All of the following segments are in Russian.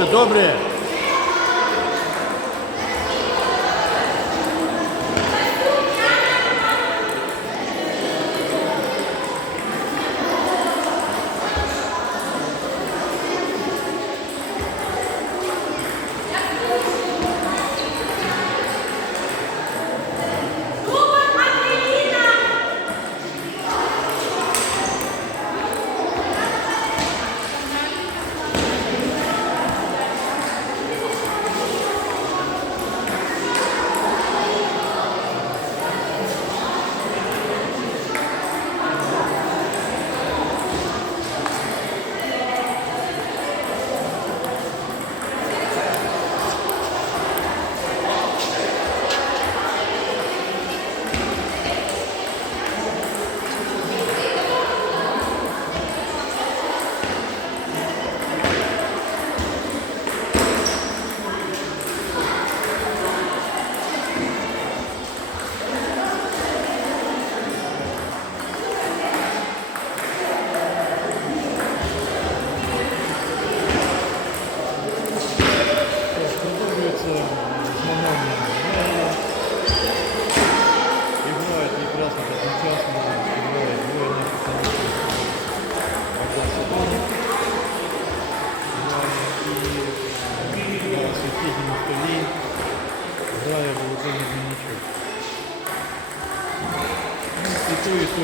Добре, добре.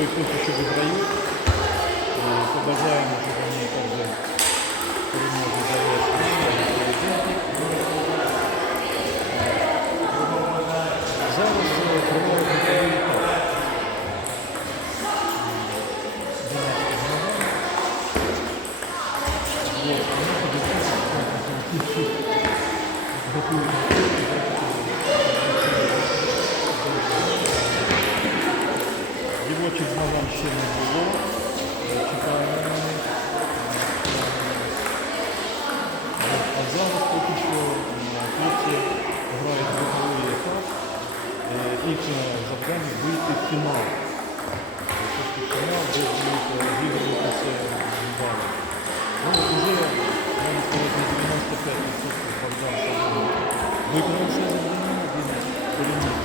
и пусть еще. вибравши з війни, він прийняв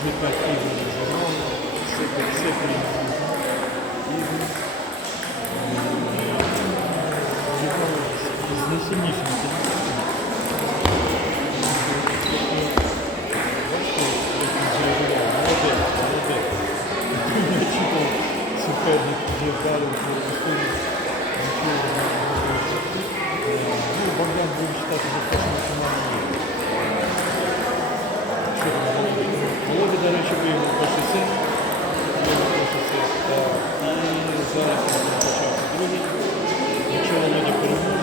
вже так і журнал, все прийняв і він з найсильнішим тим. Молодець, молодець. Я читав суперник, де вдарив, мы будем считать уже прошлым командой. Что там Володя? Володя, до речі, виявив перший сет. Виявив перший сет. І зараз він почався другий. Якщо Володя переможе,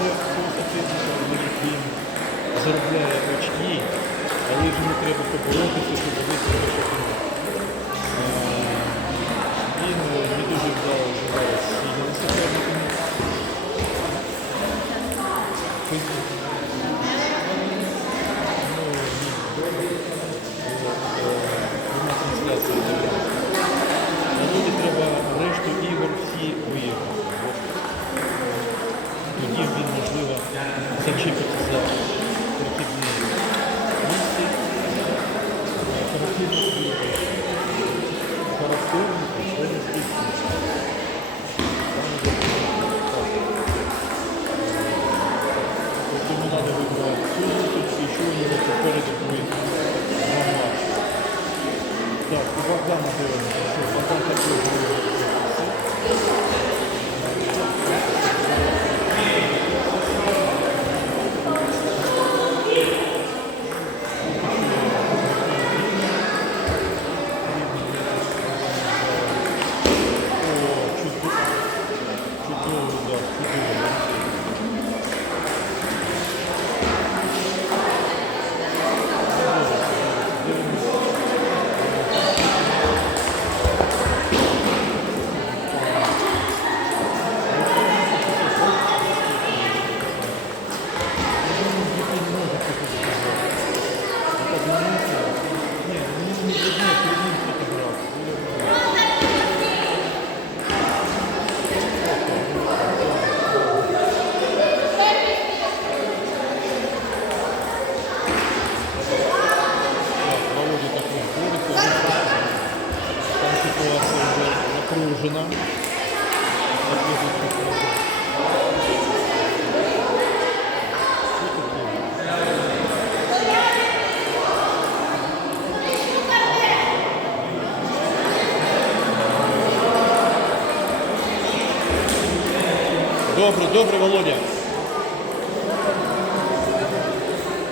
Добре, добре, Володя.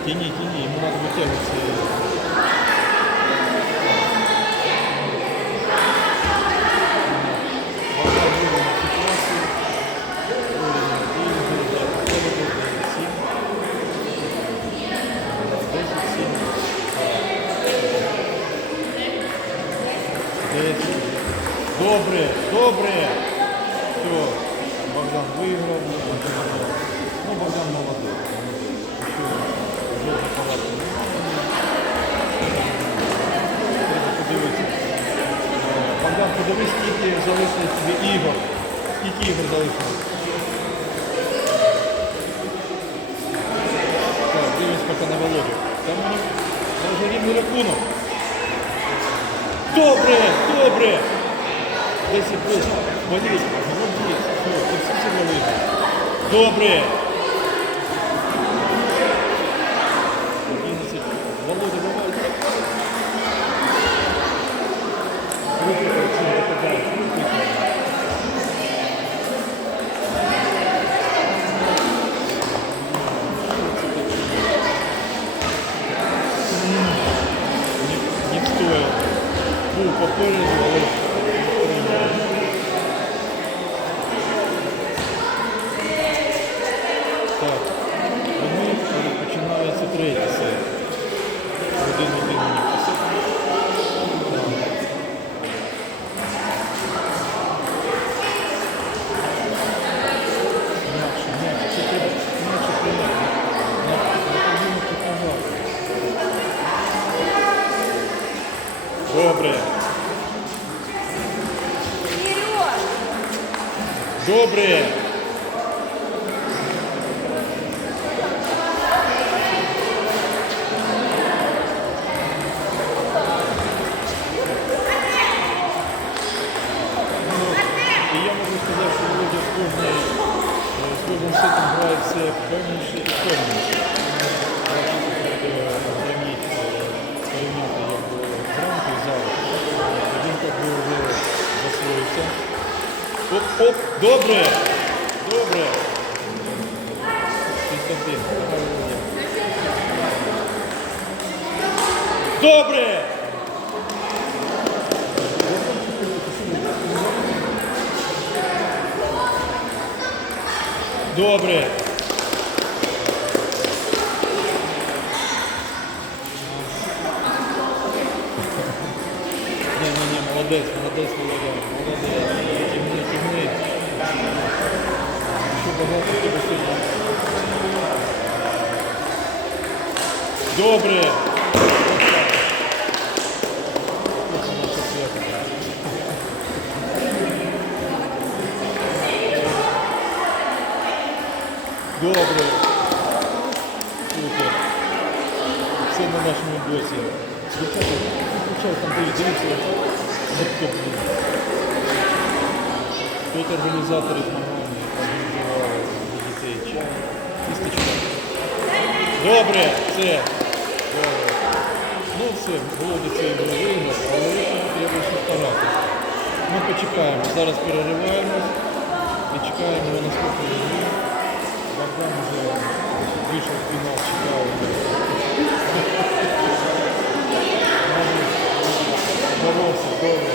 Тяни, тяни, ему надо вытягиваться. Добре, добре. Все, Богдан виграв. Ну, Богдан. Е, Богдан, подивись, скільки залишилось тобі ігор. Скільки ігор залишилось? Так, дивимось поки на Володю. Може рівний рахунок. Добре, добре. Десять. Моліть, молодець. Добре. Був попереду, але Оп, оп, добре! Добре! Константин, давай, Володя. Добре! Добре. Ні, ні, ні, молодець, молодець, Володя, молодець. Добре. Ось наша свята. Добре. Супер. Все на нашому боці. Дівчата, включай там дають, дивіться. Тут організатори змагання організували для дітей чай. Тістечка. Добре, все. Добре. Ну все, було до цієї голови, але треба ще старатися. Ми почекаємо. Зараз перериваємо і чекаємо на сколько дні. Богдан вже вийшов в фінал, чекав. Боровся, добре.